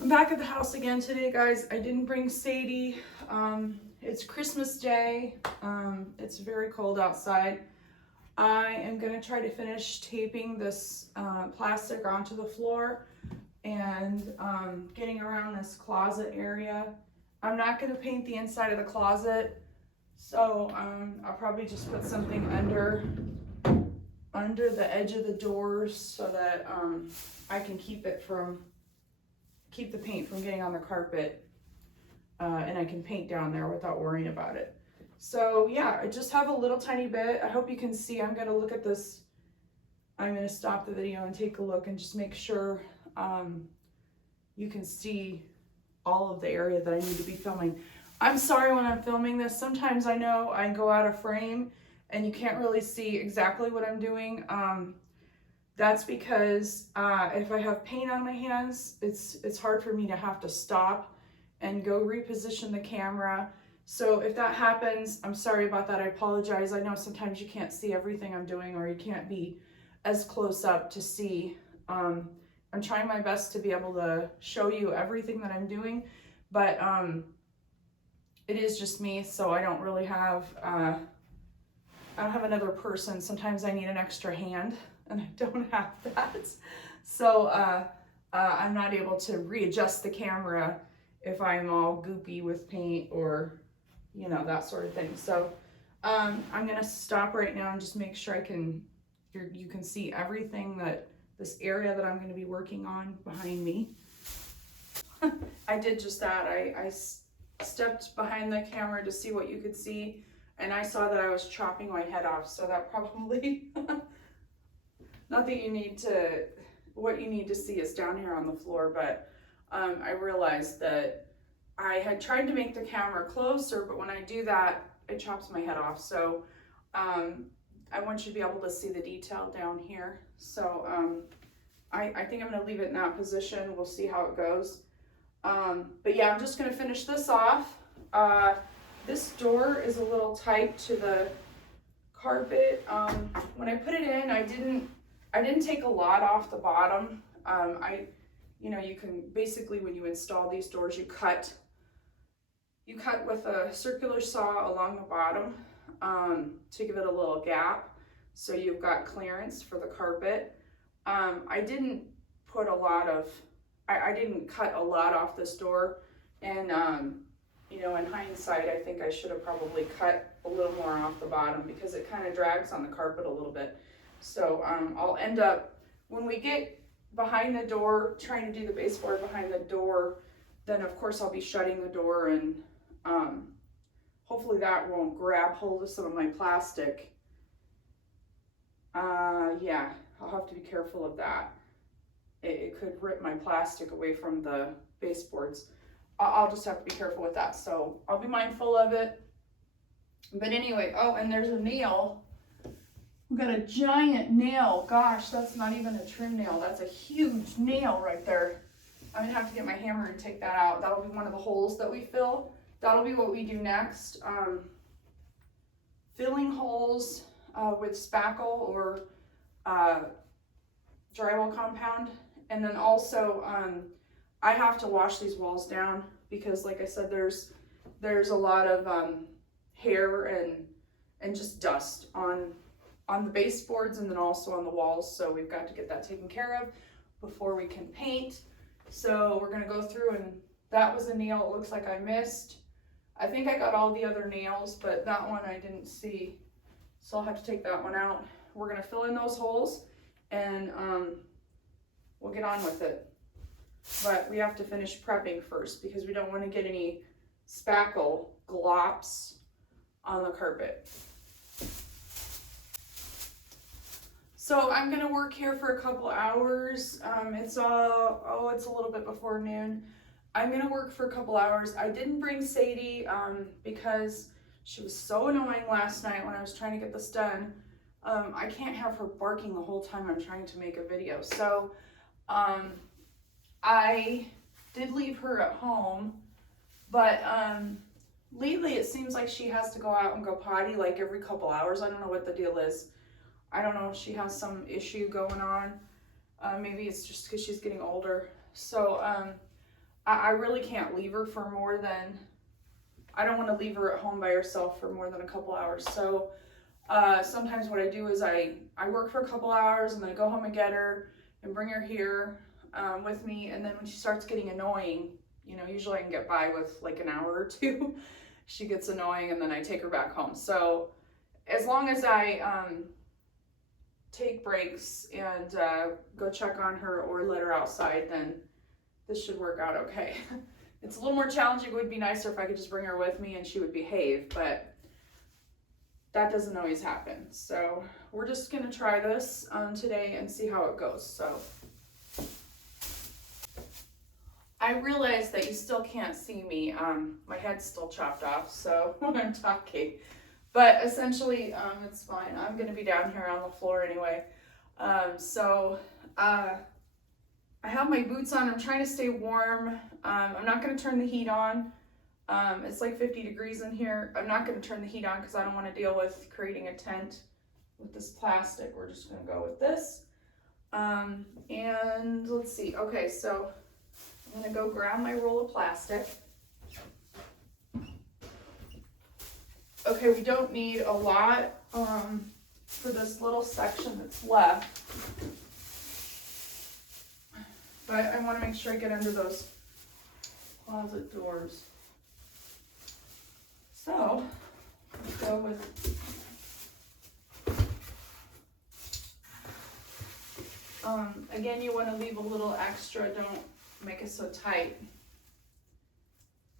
I'm back at the house again today, guys. I didn't bring Sadie. It's Christmas Day. It's very cold outside. I am gonna try to finish taping this plastic onto the floor and getting around this closet area. I'm not gonna paint the inside of the closet, so I'll probably just put something under the edge of the doors so that I can keep the paint from getting on the carpet, and I can paint down there without worrying about it. So yeah, I just have a little tiny bit. I hope you can see. I'm gonna look at this. I'm gonna stop the video and take a look and just make sure you can see all of the area that I need to be filming. I'm sorry when I'm filming this. Sometimes I know I go out of frame and you can't really see exactly what I'm doing. That's because if I have paint on my hands, it's hard for me to have to stop and go reposition the camera. So if that happens, I'm sorry about that. I apologize. I know sometimes you can't see everything I'm doing, or you can't be as close up to see. I'm trying my best to be able to show you everything that I'm doing, but it is just me, so I don't really have, I don't have another person. Sometimes I need an extra hand, and I don't have that. So I'm not able to readjust the camera if I'm all goopy with paint or, you know, that sort of thing. So I'm gonna stop right now and just make sure you can see everything, that this area that I'm gonna be working on behind me. I did just that. I stepped behind the camera to see what you could see, and I saw that I was chopping my head off, so that probably, not that you need to, what you need to see is down here on the floor, but I realized that I had tried to make the camera closer, but when I do that, it chops my head off. So I want you to be able to see the detail down here. So I think I'm gonna leave it in that position. We'll see how it goes. But yeah, I'm just gonna finish this off. This door is a little tight to the carpet. When I put it in, I didn't take a lot off the bottom. You know, you can basically, when you install these doors, you cut with a circular saw along the bottom to give it a little gap, so you've got clearance for the carpet. I didn't put a lot of, I didn't cut a lot off this door, and you know, in hindsight, I think I should have probably cut a little more off the bottom because it kind of drags on the carpet a little bit. So I'll end up, when we get behind the door, trying to do the baseboard behind the door, then of course I'll be shutting the door, and hopefully that won't grab hold of some of my plastic. Yeah, I'll have to be careful of that. It could rip my plastic away from the baseboards. I'll just have to be careful with that, so I'll be mindful of it. But anyway, oh, and there's a nail. We've got a giant nail. Gosh, that's not even a trim nail. That's a huge nail right there. I'm gonna have to get my hammer and take that out. That'll be one of the holes that we fill. That'll be what we do next. Filling holes with spackle or drywall compound. And then also, I have to wash these walls down because, like I said, there's a lot of hair and just dust on the baseboards and then also on the walls. So we've got to get that taken care of before we can paint. So we're gonna go through, and that was a nail it looks like I missed. I think I got all the other nails, but that one I didn't see. So I'll have to take that one out. We're gonna fill in those holes, and we'll get on with it. But we have to finish prepping first because we don't want to get any spackle glops on the carpet. So I'm gonna work here for a couple hours. It's a little bit before noon. I'm gonna work for a couple hours. I didn't bring Sadie because she was so annoying last night when I was trying to get this done. I can't have her barking the whole time I'm trying to make a video. So I did leave her at home, but lately it seems like she has to go out and go potty like every couple hours. I don't know what the deal is. I don't know if she has some issue going on. Maybe it's just because she's getting older. So I really can't leave her for more than, I don't want to leave her at home by herself for more than a couple hours. So sometimes what I do is I work for a couple hours and then I go home and get her and bring her here with me. And then when she starts getting annoying, you know, usually I can get by with like an hour or two. She gets annoying and then I take her back home. So as long as I take breaks and go check on her or let her outside, then this should work out okay. It's a little more challenging. It would be nicer if I could just bring her with me and she would behave, but that doesn't always happen. So we're just gonna try this today and see how it goes. So I realize that you still can't see me. My head's still chopped off, so when I'm talking, but essentially it's fine. I'm gonna be down here on the floor anyway. I have my boots on. I'm trying to stay warm. I'm not going to turn the heat on. It's like 50 degrees in here. I'm not going to turn the heat on because I don't want to deal with creating a tent with this plastic. We're just going to go with this. And let's see. Okay, so I'm going to go grab my roll of plastic. Okay, we don't need a lot for this little section that's left. But I want to make sure I get under those closet doors. So, let's go with, again, you want to leave a little extra, don't make it so tight.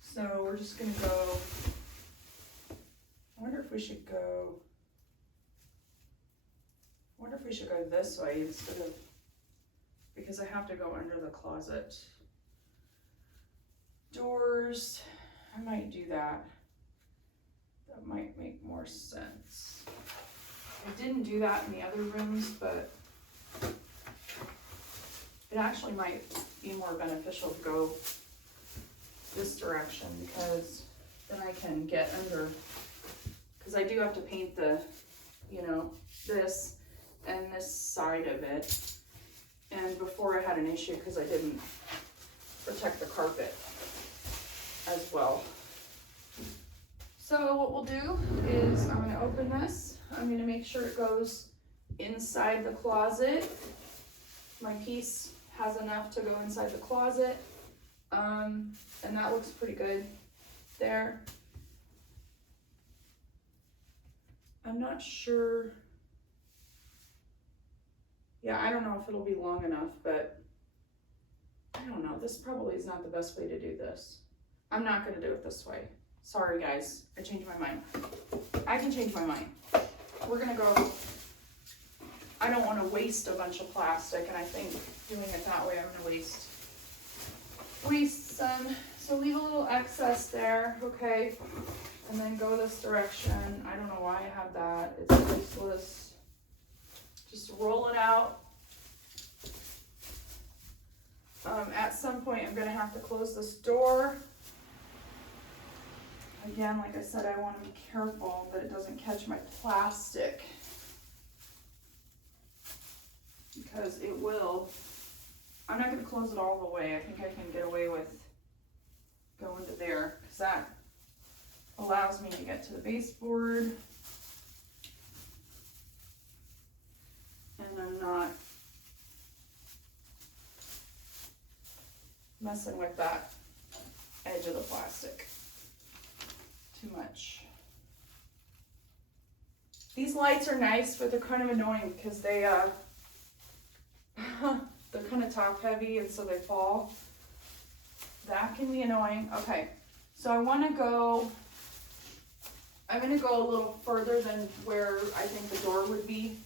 So we're just going to go, I wonder if we should go this way instead of, because I have to go under the closet doors. I might do that. That might make more sense. I didn't do that in the other rooms, but it actually might be more beneficial to go this direction because then I can get under, because I do have to paint the, you know, this and this side of it. And before I had an issue because I didn't protect the carpet as well. So what we'll do is I'm going to open this. I'm going to make sure it goes inside the closet. My piece has enough to go inside the closet. And that looks pretty good there. I'm not sure. Yeah, I don't know if it'll be long enough, but I don't know. This probably is not the best way to do this. I'm not going to do it this way. Sorry, guys. I changed my mind. I can change my mind. We're going to go. I don't want to waste a bunch of plastic, and I think doing it that way, I'm going to waste some. So leave a little excess there, okay? And then go this direction. I don't know why I have that. It's useless. Just roll it out. At some point, I'm going to have to close this door. Again, like I said, I want to be careful that it doesn't catch my plastic. Because it will. I'm not going to close it all the way. I think I can get away with going to there, because that allows me to get to the baseboard. And I'm not messing with that edge of the plastic too much. These lights are nice, but they're kind of annoying because they they're kind of top heavy and so they fall. That can be annoying. Okay, so I'm going to go a little further than where I think the door would be.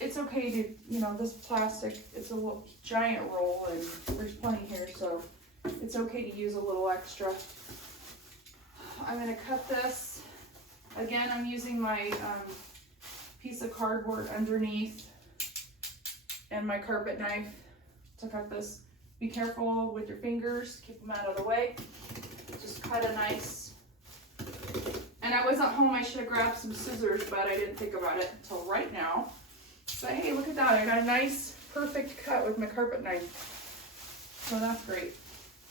It's okay to, you know, this plastic, it's a giant roll and there's plenty here, so it's okay to use a little extra. I'm going to cut this. Again, I'm using my piece of cardboard underneath and my carpet knife to cut this. Be careful with your fingers, keep them out of the way. Just cut a nice, and I wasn't home, I should have grabbed some scissors, but I didn't think about it until right now. But hey, look at that, I got a nice, perfect cut with my carpet knife. So that's great.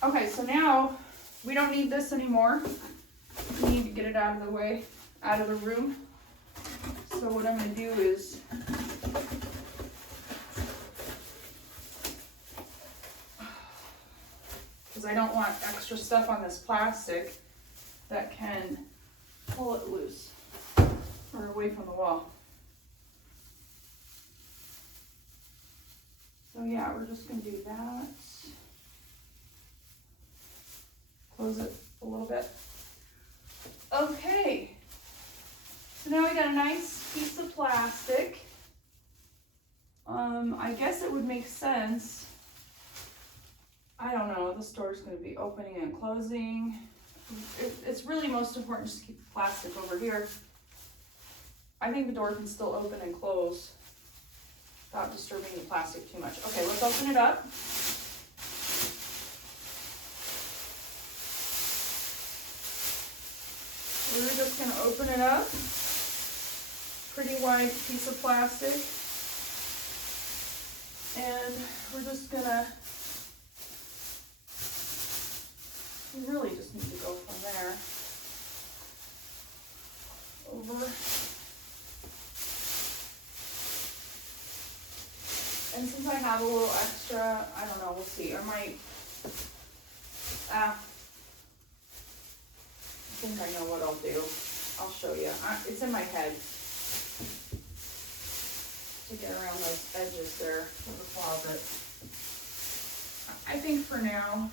Okay, so now we don't need this anymore. We need to get it out of the way, out of the room. So what I'm going to do is because I don't want extra stuff on this plastic that can pull it loose or away from the wall. So yeah, we're just going to do that. Close it a little bit. Okay, so now we got a nice piece of plastic. I guess it would make sense. I don't know, the store's going to be opening and closing. It's really most important just to keep the plastic over here. I think the door can still open and close without disturbing the plastic too much. Okay, let's open it up. We're just going to open it up. Pretty wide piece of plastic. And we're just going to, we really just need to go from there over. And since I have a little extra, I don't know, we'll see. I might, I think I know what I'll do. I'll show you. It's in my head to get around those edges there of the closet. I think for now,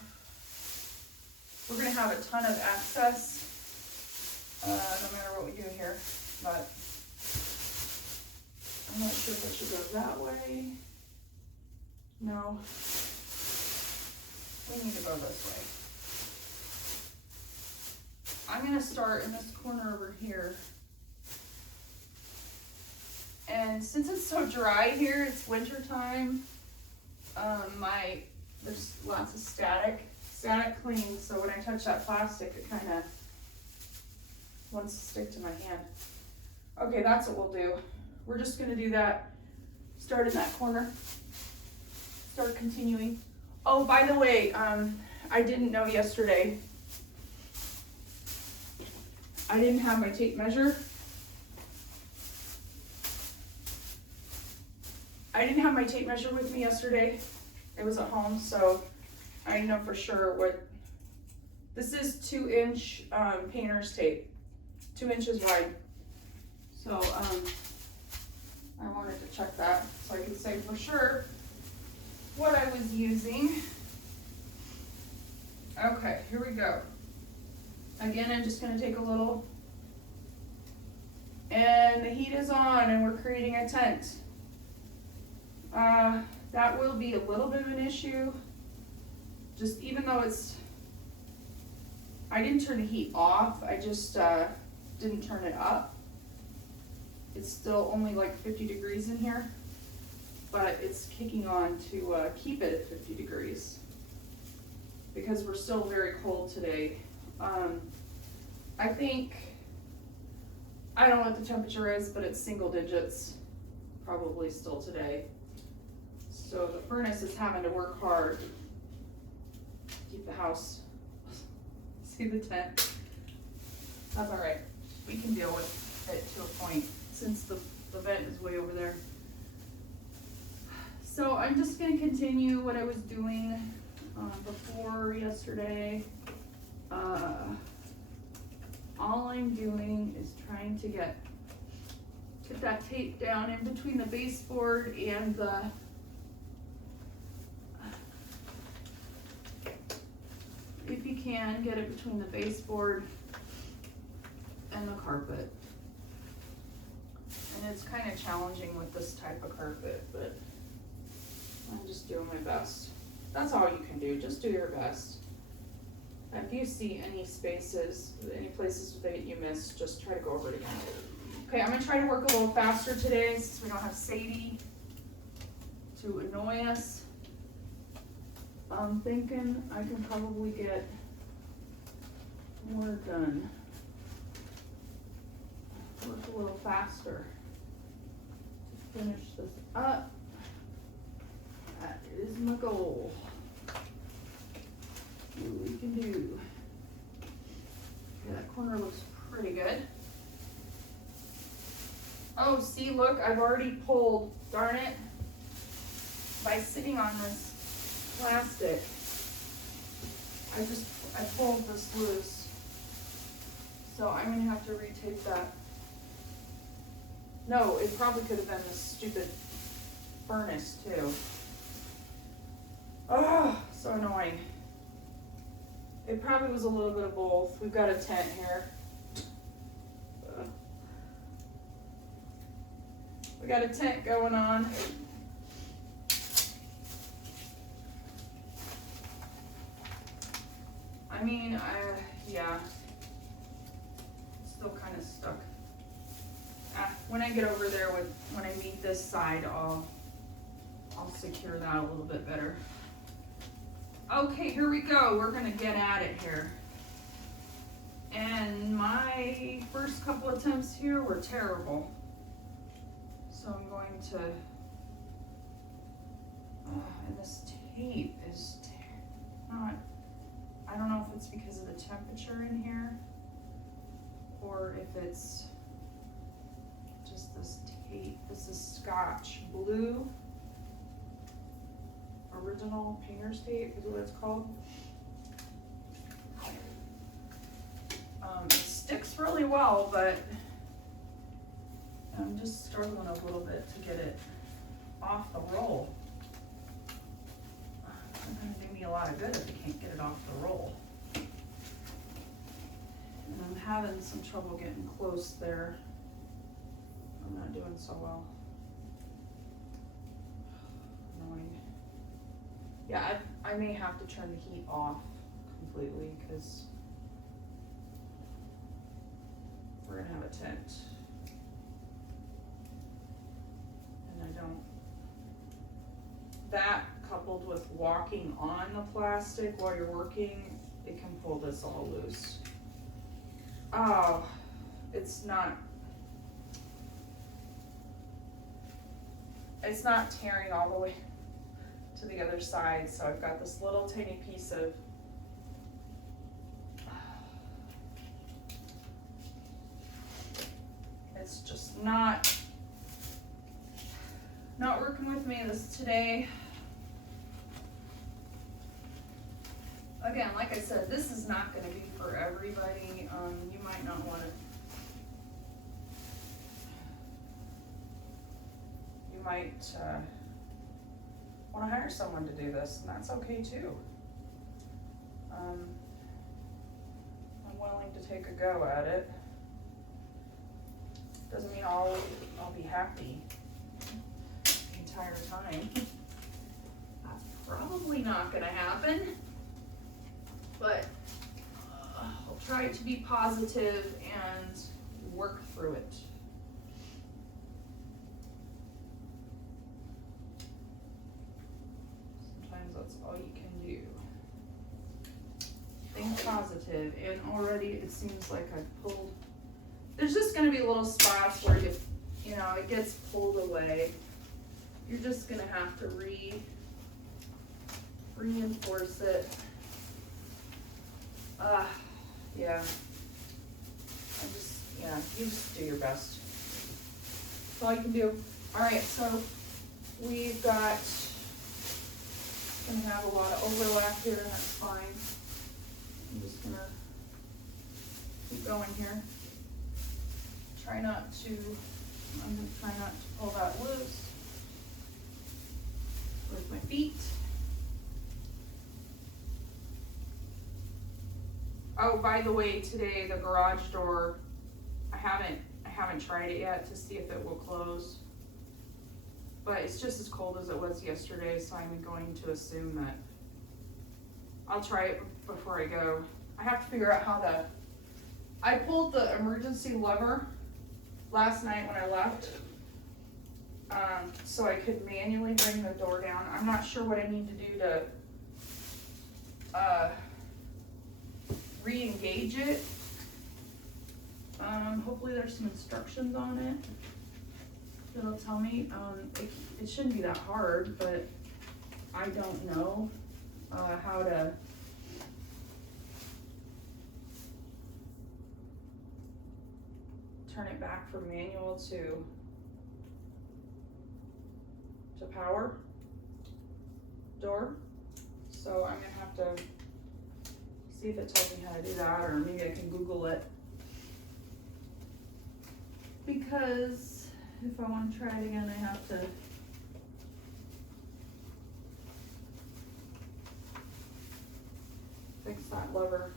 we're going to have a ton of access, no matter what we do here, but I'm not sure if I should go that way. No, we need to go this way. I'm going to start in this corner over here. And since it's so dry here, it's winter time, there's lots of static cling, so when I touch that plastic, it kind of wants to stick to my hand. Okay, that's what we'll do. We're just going to do that, start in that corner, start continuing. Oh, by the way, I didn't know yesterday, I didn't have my tape measure. I didn't have my tape measure with me yesterday. It was at home, so I didn't know for sure what. This is 2-inch painter's tape, 2 inches wide. So I wanted to check that so I could say for sure what I was using. Okay, here we go. Again, I'm just going to take a little, and the heat is on and we're creating a tent. That will be a little bit of an issue, just even though I didn't turn the heat off, I just didn't turn it up. It's still only like 50 degrees in here, but it's kicking on to keep it at 50 degrees because we're still very cold today. I think, I don't know what the temperature is, but it's single digits probably still today. So the furnace is having to work hard to keep the house, see the tent. That's all right. We can deal with it to a point since the vent is way over there. So I'm just going to continue what I was doing before yesterday. All I'm doing is trying to get that tape down in between the baseboard and the if you can, get it between the baseboard and the carpet. And it's kind of challenging with this type of carpet, but I'm just doing my best. That's all you can do, just do your best. If you see any spaces, any places that you missed, just try to go over it again. Okay, I'm gonna try to work a little faster today since we don't have Sadie to annoy us. I'm thinking I can probably get more done. Work a little faster to finish this up. That is my goal. Oh, see, look, I've already pulled, darn it, by sitting on this plastic. I pulled this loose. So I'm gonna have to retape that. No, it probably could have been this stupid furnace too. Oh, so annoying. It probably was a little bit of both. We've got a tent here. We got a tent going on. I mean, yeah. Still kind of stuck. When I get over there when I meet this side, I'll secure that a little bit better. Okay, here we go. We're gonna get at it here. And my first couple attempts here were terrible. So I'm going to, and this tape is not, I don't know if it's because of the temperature in here or if it's just this tape. This is Scotch Blue Original Painter's Tape is what it's called. It sticks really well, but I'm just struggling a little bit to get it off the roll. It's not gonna do me a lot of good if I can't get it off the roll. And I'm having some trouble getting close there. I'm not doing so well. Annoying. Yeah, I may have to turn the heat off completely because we're gonna have a tent. And I don't, that coupled with walking on the plastic while you're working, it can pull this all loose. Oh, it's not tearing all the way to the other side, so I've got this little tiny piece of it's just not working with me today. Again, like I said, this is not going to be for everybody. You might not want to. You might want to hire someone to do this, and that's okay too. I'm willing to take a go at it. Doesn't mean I'll be happy the entire time. That's probably not going to happen, but I'll try to be positive and work through it. Sometimes that's all you can do. Think positive, and already it seems like I've pulled. There's just going to be little spots where you know, it gets pulled away. You're just going to have to reinforce it. Yeah. You just do your best. That's all you can do. All right, so we've got, going to have a lot of overlap here, and that's fine. I'm just going to keep going here. I'm going to try not to pull that loose with my feet. Oh, by the way, today the garage door, I haven't tried it yet to see if it will close. But it's just as cold as it was yesterday, so I'm going to assume that I'll try it before I go. I have to figure out I pulled the emergency lever last night when I left, so I could manually bring the door down. I'm not sure what I need to do to re-engage it. Hopefully there's some instructions on it that'll tell me. It shouldn't be that hard, but I don't know how to turn it back from manual to to power door. So I'm gonna have to see if it tells me how to do that, or maybe I can Google it. Because if I want to try it again, I have to fix that lever.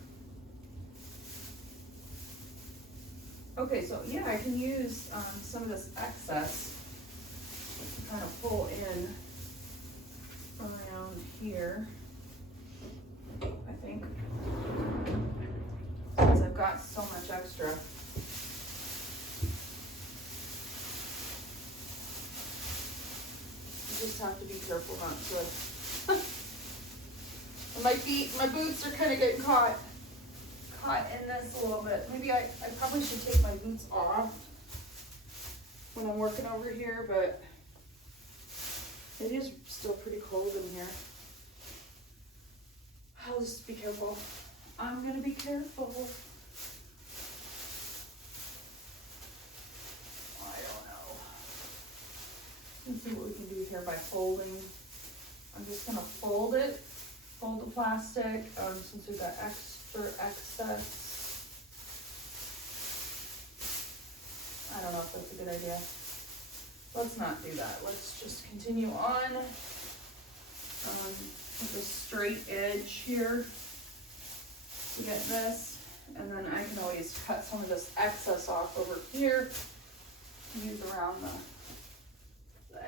Okay, so yeah, I can use some of this excess to kind of pull in around here, I think, since I've got so much extra. I just have to be careful not to. My feet, my boots are kind of getting caught in this a little bit. Maybe I probably should take my boots off when I'm working over here, but it is still pretty cold in here. I'll just be careful. I'm gonna be careful. I don't know. Let's see what we can do here by folding. I'm just gonna fold it. Fold the plastic, since we've got extra excess. I don't know if that's a good idea. Let's not do that. Let's just continue on with a straight edge here to get this. And then I can always cut some of this excess off over here, use around the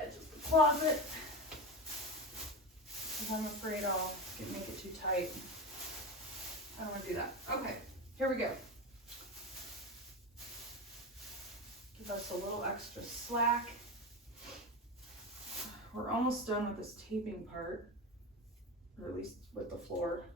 edge of the closet. I'm afraid I'll make it too tight. I don't want to do that. Okay, here we go. Give us a little extra slack. We're almost done with this taping part, or at least with the floor.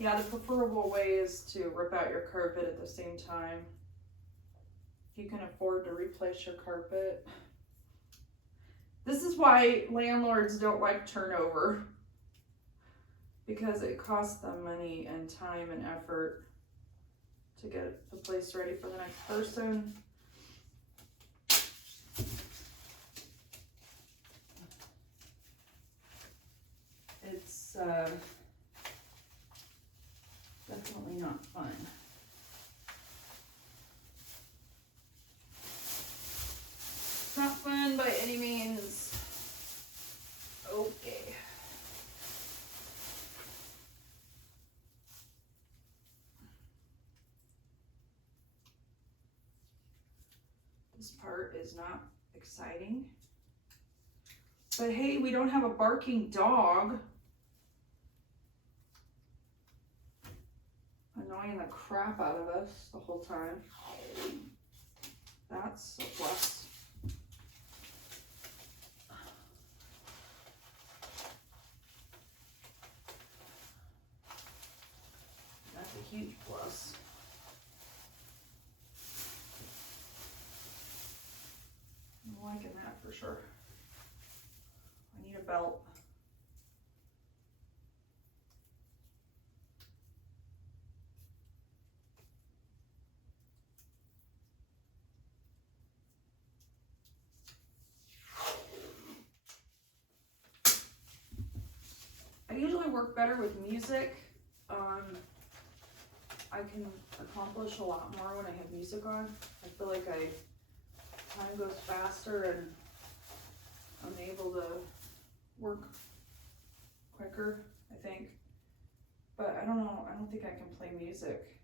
Yeah, the preferable way is to rip out your carpet at the same time. If you can afford to replace your carpet. This is why landlords don't like turnover, because it costs them money and time and effort to get the place ready for the next person. It's definitely not fun. Not fun by any means. Okay. This part is not exciting. But hey, we don't have a barking dog. Annoying the crap out of us the whole time. That's a plus. That's a huge plus. I'm liking that for sure. I need a belt. I usually work better with music. I can accomplish a lot more when I have music on. I feel like time goes faster and I'm able to work quicker, I think. But I don't know, I don't think I can play music.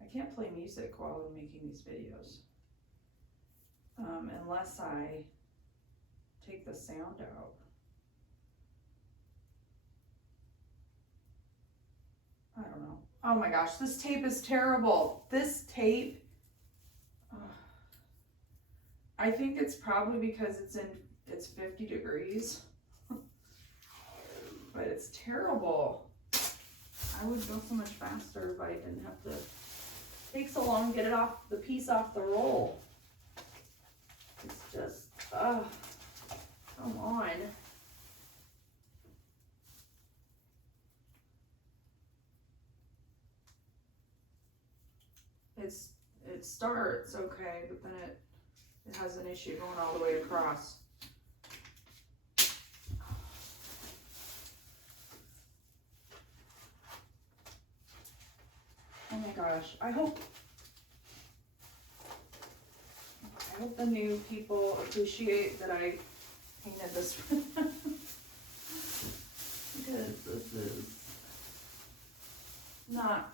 I can't play music while I'm making these videos. Unless I take the sound out. I don't know. Oh my gosh, this tape is terrible. This tape, I think it's probably because it's in It's 50 degrees, but it's terrible. I would go so much faster if I didn't have to take so long to get it off, the piece off the roll. It's just, come on. It starts okay, but then it has an issue going all the way across. Oh my gosh, I hope the new people appreciate that I painted this because this is not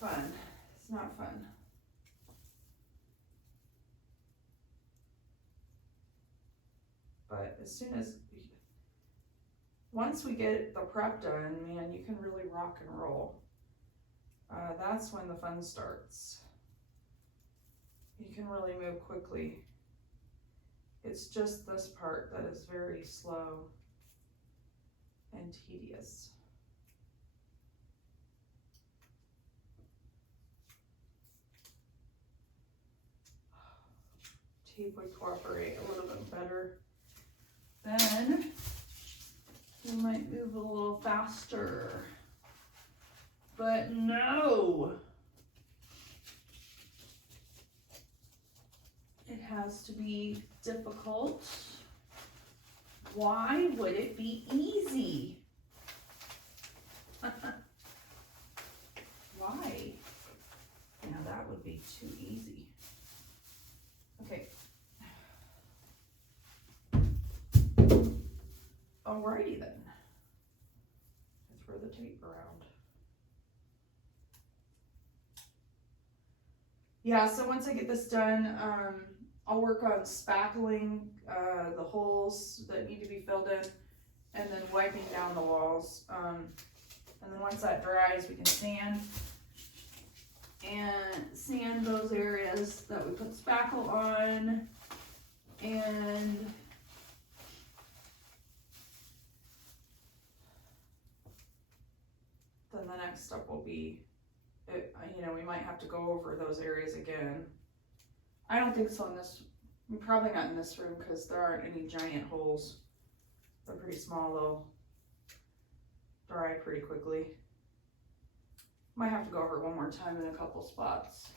fun. It's not fun. But as soon as, once we get the prep done, man, you can really rock and roll. That's when the fun starts. You can really move quickly. It's just this part that is very slow and tedious. Tape would cooperate a little bit better. Then we might move a little faster. But no. It has to be difficult. Why would it be easy? Why? Now that would be too easy. Okay. Alrighty then. Let's throw the tape around. Yeah, so once I get this done, I'll work on spackling the holes that need to be filled in and then wiping down the walls. And then once that dries, we can sand those areas that we put spackle on. And then the next step will be, we might have to go over those areas again. I don't think so in this, probably not in this room because there aren't any giant holes. They're pretty small though. Dry pretty quickly. Might have to go over it one more time in a couple spots.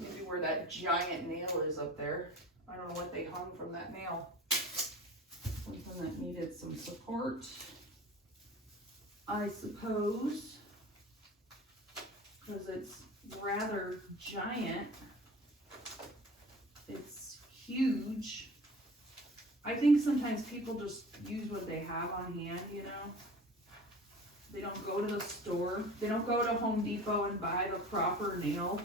Maybe where that giant nail is up there. I don't know what they hung from that nail. Something that needed some support, I suppose, because it's rather giant. It's huge. I think sometimes people just use what they have on hand, They don't go to the store. They don't go to Home Depot and buy the proper nail.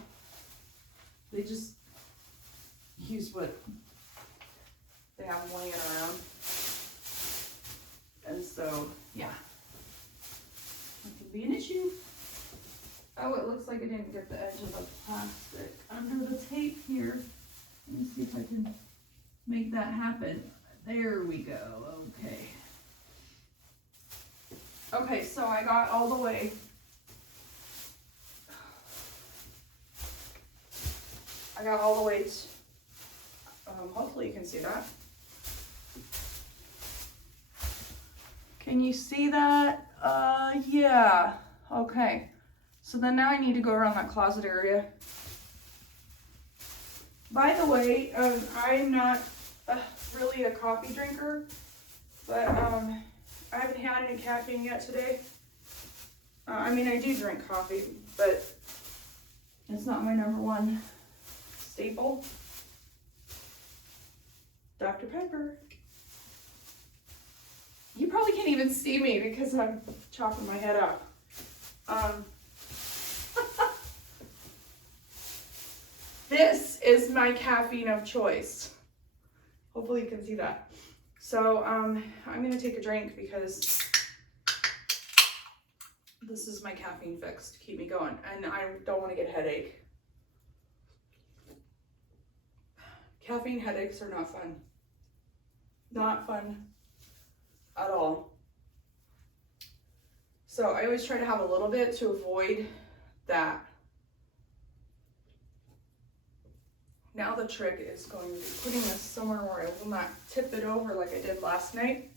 They just use what they have laying around. And so, yeah. That could be an issue. Oh, it looks like I didn't get the edge of the plastic under the tape here. Let me see if I can make that happen. There we go. Okay. Okay, so I got all the way. Hopefully you can see that. Can you see that? Yeah. Okay. So then now I need to go around that closet area. By the way, I'm not really a coffee drinker, but I haven't had any caffeine yet today. I mean, I do drink coffee, but it's not my number one staple. Dr. Pepper. You probably can't even see me because I'm chopping my head off. This is my caffeine of choice. Hopefully you can see that. So I'm gonna take a drink because this is my caffeine fix to keep me going, and I don't want to get a headache. Caffeine headaches are not fun. Not fun at all. So I always try to have a little bit to avoid that. Now the trick is going to be putting this somewhere where I will not tip it over like I did last night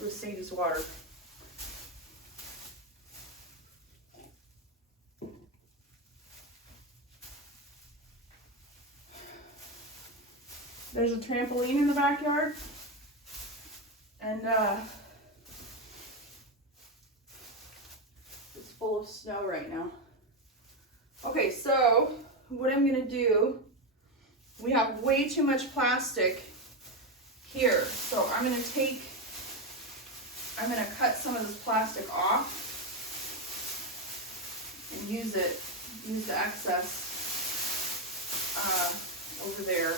with Sadie's water. There's a trampoline in the backyard, and it's full of snow right now. Okay, so what I'm gonna do, we have way too much plastic here, so I'm gonna cut some of this plastic off and use the excess over there.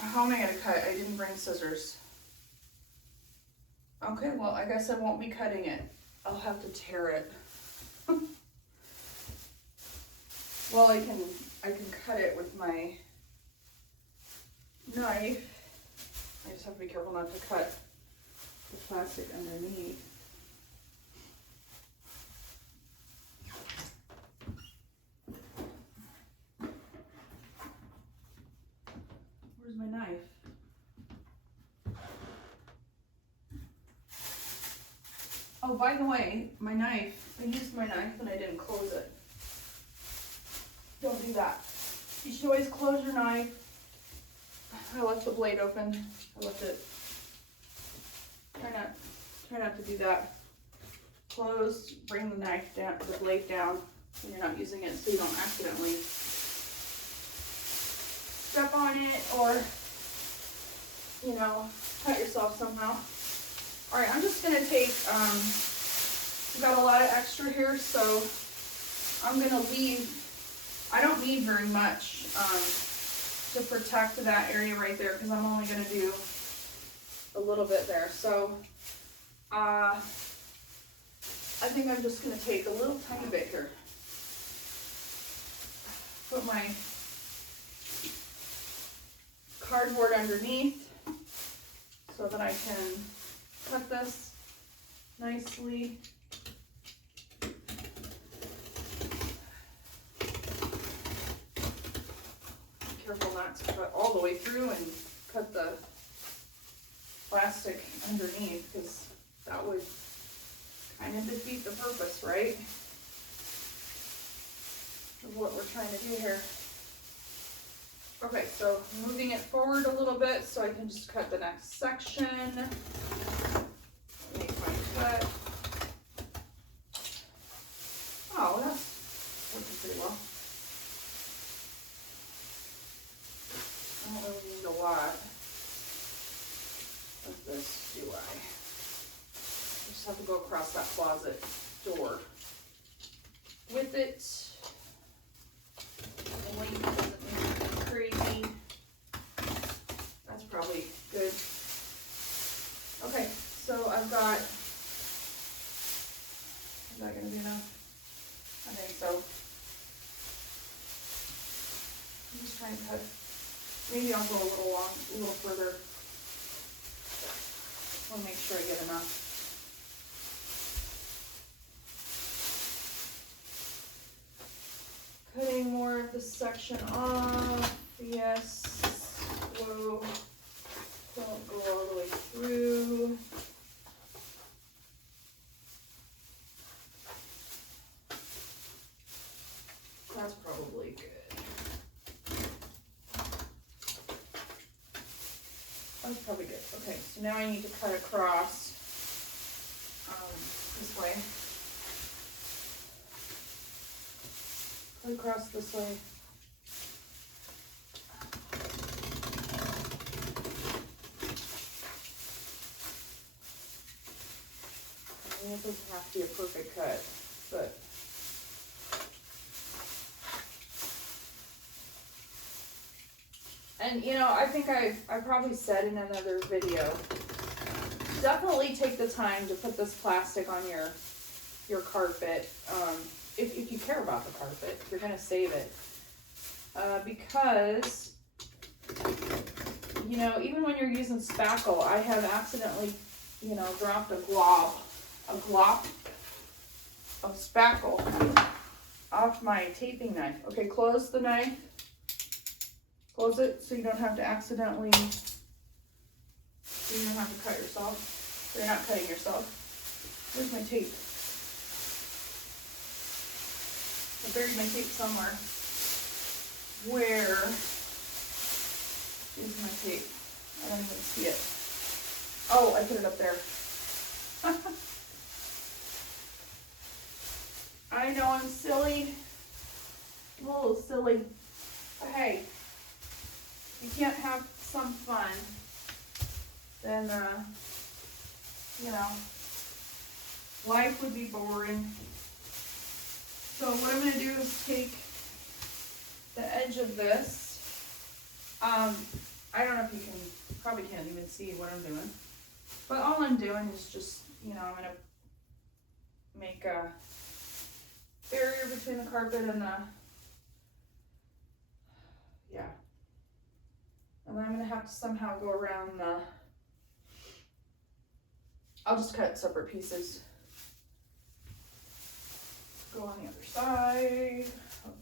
How am I gonna cut? I didn't bring scissors. Okay, well, I guess I won't be cutting it. I'll have to tear it. Well, I can cut it with my knife. I just have to be careful not to cut the plastic underneath. Where's my knife? Oh, by the way, my knife, I used my knife and I didn't close it. Don't do that. You should always close your knife. I left the blade open. I left it. Try not to do that. Close, bring the knife down, the blade down when you're not using it so you don't accidentally step on it or, you know, cut yourself somehow. All right, I'm just gonna take, we've got a lot of extra here, so I'm gonna leave. I don't need very much to protect that area right there because I'm only gonna do a little bit there. So I think I'm just gonna take a little tiny bit here. Put my cardboard underneath so that I can cut this nicely. Careful not to cut all the way through and cut the plastic underneath because that would kind of defeat the purpose, right? Of what we're trying to do here. Okay, so moving it forward a little bit so I can just cut the next section. Make my cut. Oh, that's working pretty well. I don't really need a lot of this, do I? Just have to go across that closet door with it. The length doesn't need to be crazy. That's probably good. Okay, so I've got, is that gonna be enough? I think so. I'm just trying to cut. Maybe I'll go a little further. I'll make sure I get enough. Cutting more of this section off. Yes. Whoa. Don't go all the way through. That's probably good. That's probably good. Okay, so now I need to cut across this way. Cut across this way. I mean, it doesn't have to be a perfect cut, but and you know, I think I probably said in another video, definitely take the time to put this plastic on your carpet. If you care about the carpet, if you're gonna save it, because you know, even when you're using spackle, I have accidentally, you know, dropped a glop of spackle off my taping knife. Okay, close the knife. Close it so you don't have to accidentally, so you don't have to cut yourself. So you're not cutting yourself. Where's my tape? I buried my tape somewhere. Where is my tape? I don't even see it. Oh, I put it up there. I know I'm silly. I'm a little silly. But hey, if you can't have some fun, then, you know, life would be boring. So what I'm going to do is take the edge of this. I don't know if you can, probably can't even see what I'm doing. But all I'm doing is just, you know, I'm going to make a barrier between the carpet and the, yeah. And then I'm going to have to somehow go around the, I'll just cut separate pieces. Go on the other side.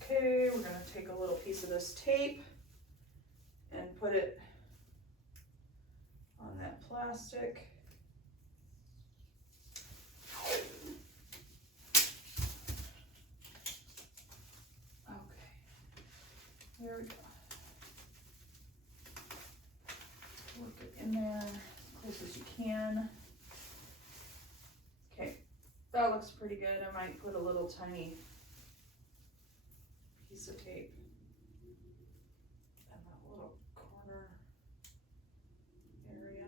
Okay, we're going to take a little piece of this tape and put it on that plastic. Okay, there we go. Work it in there as close as you can. Okay, that looks pretty good. I might put a little tiny piece of tape in that little corner area.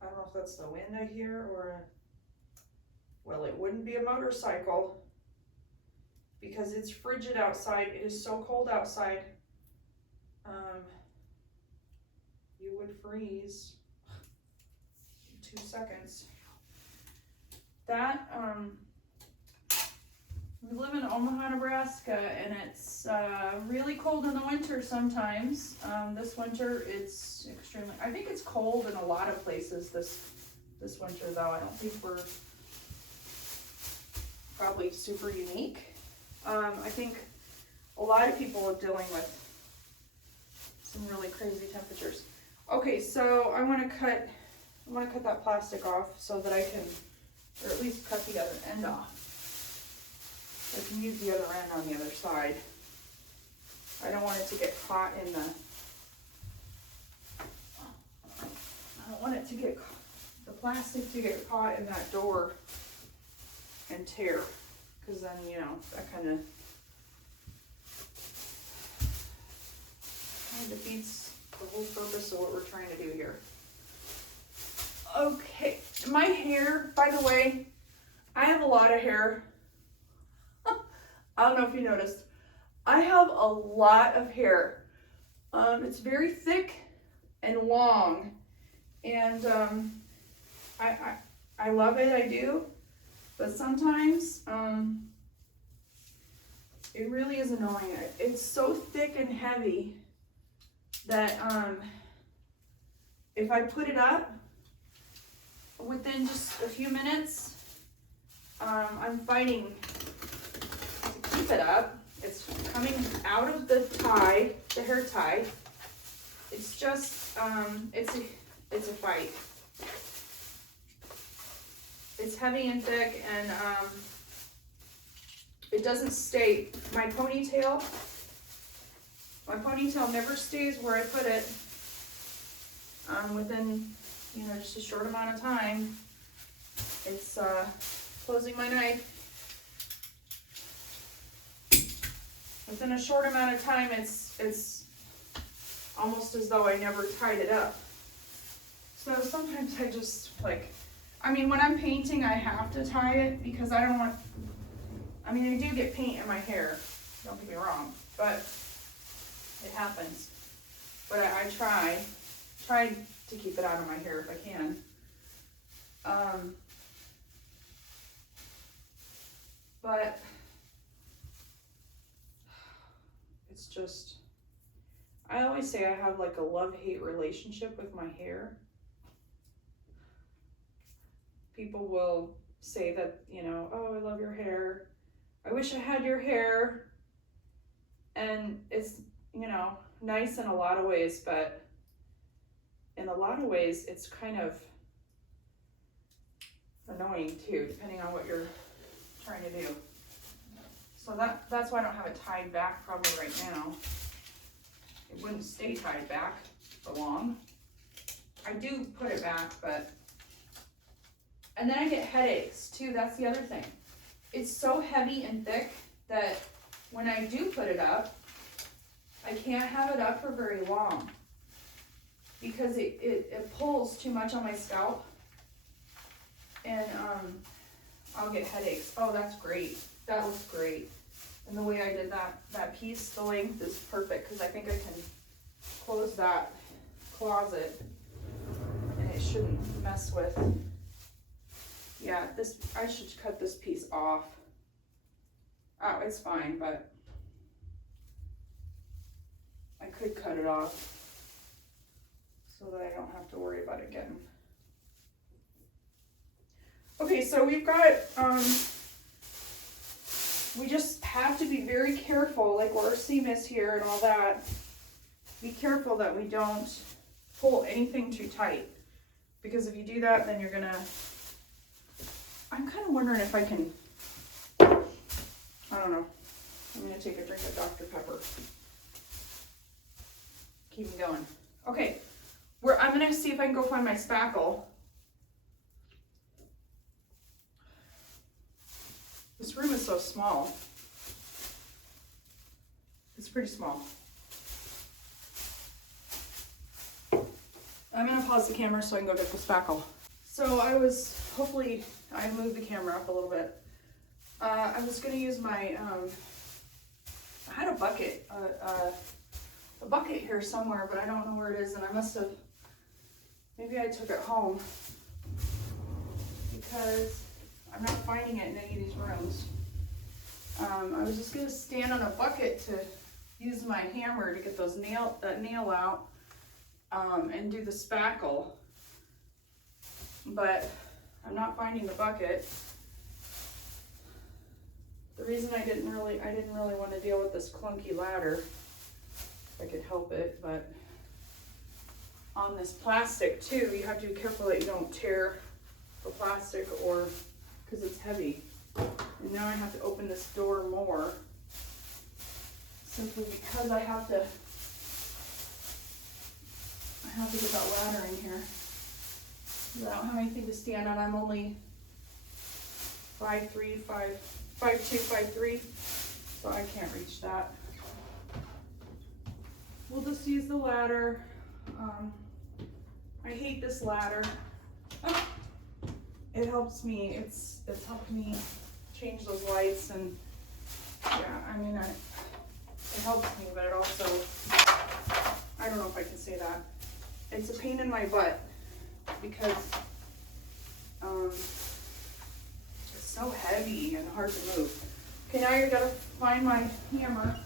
I don't know if that's the wind I hear or well, it wouldn't be a motorcycle because it's frigid outside. It is so cold outside. You would freeze in 2 seconds. That, we live in Omaha, Nebraska, and it's really cold in the winter sometimes. This winter it's extremely, I think it's cold in a lot of places this winter though. I don't think we're probably super unique. I think a lot of people are dealing with some really crazy temperatures. Okay, so I want to cut that plastic off so that I can, or at least cut the other end off. I can use the other end on the other side. I don't want it to get caught in the, I don't want it to get, the plastic to get caught in that door and tear, because then, you know, that kind of defeats the whole purpose of what we're trying to do here. Okay, my hair, by the way, I have a lot of hair. I don't know if you noticed. I have a lot of hair. It's very thick and long, and I love it, I do. But sometimes it really is annoying. It's so thick and heavy that if I put it up, within just a few minutes, I'm fighting to keep it up. It's coming out of the tie, the hair tie. It's just, it's a fight. It's heavy and thick, and it doesn't stay. My ponytail never stays where I put it within, you know, just a short amount of time. It's closing my knife. Within a short amount of time, it's almost as though I never tied it up. So sometimes I just like, I mean, when I'm painting, I have to tie it because I don't want, I mean, I do get paint in my hair, don't get me wrong, but it happens. But I try to keep it out of my hair if I can. But It's just, I always say I have like a love-hate relationship with my hair. People will say that, you know, oh, I love your hair. I wish I had your hair. And it's, you know, nice in a lot of ways, but in a lot of ways, it's kind of annoying too, depending on what you're trying to do. So that's why I don't have it tied back probably right now. It wouldn't stay tied back for long. I do put it back, but, and then I get headaches too. That's the other thing. It's so heavy and thick that when I do put it up, I can't have it up for very long because it pulls too much on my scalp, and I'll get headaches. Oh, that's great. That looks great. And the way I did that piece, the length is perfect because I think I can close that closet and it shouldn't mess with, yeah, this, I should cut this piece off. Oh, it's fine, but I could cut it off so that I don't have to worry about it getting. Okay, so we've got, we just have to be very careful, like where our seam is here and all that. Be careful that we don't pull anything too tight, because if you do that, then you're gonna, I'm kind of wondering if I can, I don't know. I'm gonna take a drink of Dr. Pepper. Keep me going. Okay, I'm gonna see if I can go find my spackle. This room is so small. It's pretty small. I'm gonna pause the camera so I can go get the spackle. So hopefully I moved the camera up a little bit. I was gonna use my, I had a bucket here somewhere, but I don't know where it is, and I must have, maybe I took it home because I'm not finding it in any of these rooms. I was just gonna stand on a bucket to use my hammer to get that nail out, and do the spackle, but I'm not finding the bucket. The reason I didn't really want to deal with this clunky ladder, if I could help it, but on this plastic too, you have to be careful that you don't tear the plastic, or because it's heavy. And now I have to open this door more, simply because I have to get that ladder in here. I don't have anything to stand on. I'm only 5'2", 5'3", so I can't reach that. We'll just use the ladder. I hate this ladder. Oh, it helps me. It's helped me change those lights, and yeah, I mean, it helps me, but it also, I don't know if I can say that. It's a pain in my butt because it's so heavy and hard to move. Okay, now you're gonna find my hammer.